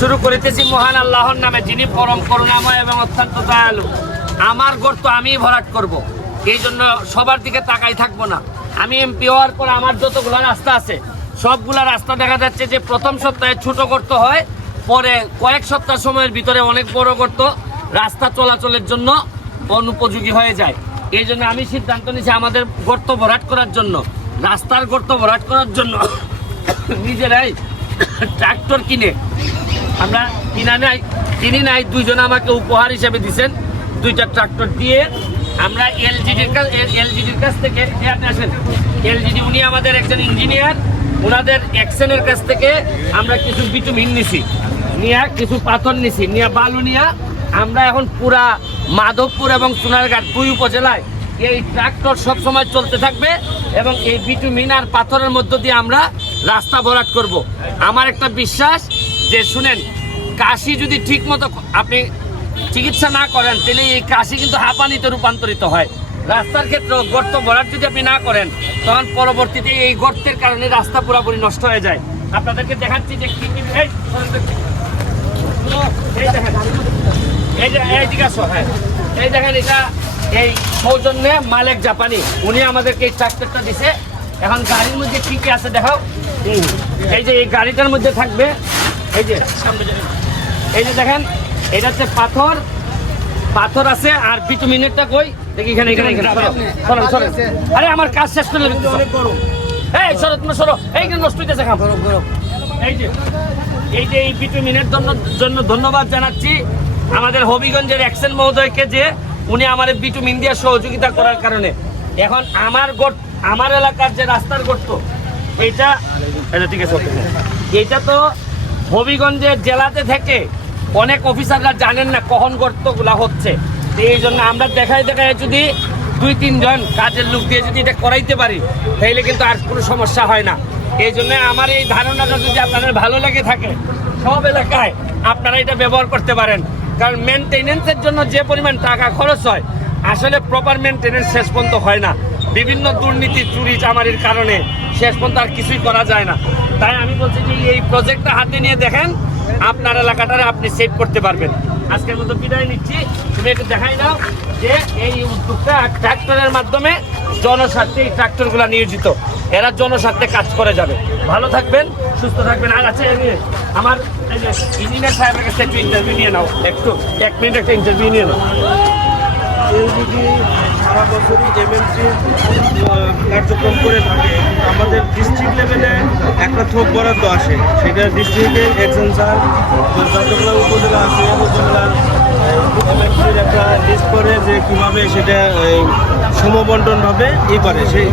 শুরু করিতেছি মহান আল্লাহর নামে, যিনি পরম করুণাময় এবং অত্যন্ত দয়ালু। আমার গর্ত আমিই ভরাট করব। এই জন্য সবার দিকে তাকাই থাকব না। আমি এমপি হওয়ার পর আমার যতগুলো রাস্তা আছে, সবগুলা রাস্তা দেখা যাচ্ছে যে প্রথম সপ্তাহে ছোট গর্ত হয়, পরে কয়েক সপ্তাহ সময়ের ভিতরে অনেক বড় গর্ত, রাস্তা চলাচলের জন্য অনুপযোগী হয়ে যায়। এই জন্য আমি সিদ্ধান্ত নিয়েছি আমাদের গর্ত ভরাট করার জন্য, রাস্তার গর্ত ভরাট করার জন্য নিজেরাই ট্রাক্টর কিনে আমরা কিনা নাই কিনি নাই, দুইজন আমাকে উপহার হিসেবে দিছেন। দুইটা ট্রাক্টর দিয়ে আমরা এলজিডির কাছ এলজিডির কাছ থেকে আসেন এলজিডি উনি আমাদের একজন ইঞ্জিনিয়ার ওনাদের অ্যাকশনের কাছ থেকে আমরা কিছু বিটুমিন নিছি, নিয়ে কিছু পাথর নিছি, নিয়ে বালু নিয়ে আমরা এখন পুরা মাধবপুর এবং সোনারঘাট দুই উপজেলায় এই ট্রাক্টর সবসময় চলতে থাকবে এবং এই বিটুমিন আর পাথরের মধ্য দিয়ে আমরা রাস্তা ভরাট করব। আমার একটা বিশ্বাস যে শুনেন কাশি যদি ঠিক মতো আপনি চিকিৎসা না করেন তাহলে এই কাশি কিন্তু হাঁপানিতে রূপান্তরিত হয়। রাস্তার ক্ষেত্রে গর্ত ভরাট যদি আপনি না করেন তখন পরবর্তীতে এই গর্তের কারণে রাস্তা পুরোপুরি নষ্ট হয়ে যায়। আপনাদেরকে দেখাচ্ছি যে কি কি এই, এই দেখেন। হ্যাঁ। এটা এই সৌজন্যে মালিক জাপানি। উনি আমাদেরকে এই দিছে। এখন গাড়ির মধ্যে কি কি আছে দেখাও এই যে এই গাড়িটার মধ্যে থাকবে এই যে এই যে দেখেন এটা হচ্ছে পাথর। পাথর আছে আর বিটুমিনেরটা কই? দেখি এখানে এখানে এখানে সরো, সরো সরো। আরে আমার কাজ শেষ করে অনেক গরম এই সরো তুমি সরো। এইখানে নষ্ট হইতেছে খাম এই যে এই যে এই বিটুমিনের জন্য জন্য ধন্যবাদ জানাচ্ছি আমাদের হবিগঞ্জের অ্যাকশন মহোদয়কে যে উনি আমার বিটুমিন দিয়ে সহযোগিতা করার কারণে। এখন আমার গর্ত আমার এলাকার যে রাস্তার গর্ত এইটা এটা ঠিক আছে এইটা তো হবিগঞ্জের জেলাতে থেকে অনেক অফিসাররা জানেন না কখন গর্তগুলা হচ্ছে। এই জন্য আমরা দেখাই দেখায় যদি দুই, তিনজন কাজের লোক দিয়ে যদি এটা করাইতে পারি তাহলে কিন্তু আর কোনো সমস্যা হয় না। এই জন্য আমার এই ধারণাটা যদি আপনাদের ভালো লেগে থাকে, সব এলাকায় আপনারা এটা ব্যবহার করতে পারেন। কারণ মেনটেনেন্সের জন্য যে পরিমাণ টাকা খরচ হয়, আসলে প্রপার মেনটেনেন্স শেষ পর্যন্ত হয় না। বিভিন্ন দুর্নীতি, চুরি চামারির কারণে শেষ পর্যন্ত আর কিছুই করা যায় না। তাই আমি বলছি যে এই প্রজেক্টটা হাতে নিয়ে দেখেন, আপনার এলাকাটারে আপনি সেভ করতে পারবেন। আজকের মতো বিদায় নিচ্ছি। তুমি একটু দেখাই দাও যে এই উদ্যোগটা ট্রাক্টরের মাধ্যমে জনস্বার্থে এই ট্রাক্টরগুলো নিয়োজিত। এরা জনস্বার্থে কাজ করে যাবে। ভালো থাকবেন, সুস্থ থাকবেন। আর আছে আমার এই যে ইঞ্জিনিয়ার সাহেবের কাছে একটু ইন্টারভিউ নিয়ে নাও। একটু, এক মিনিট একটা ইন্টারভিউ নিয়ে নাও। সারা বছরই এমএনসি কার্যক্রম করে থাকে। আমাদের ডিস্ট্রিক্ট লেভেলে একটা থোক বরাদ্দ আসে। সেটা ডিস্ট্রিক্টে একজন স্যার চট্টগ্রাম উপজেলা আছে উপজেলার এমএনসির একটা লিস্ট করে যে কীভাবে সেটা সমবন্টনভাবে ই করে সেই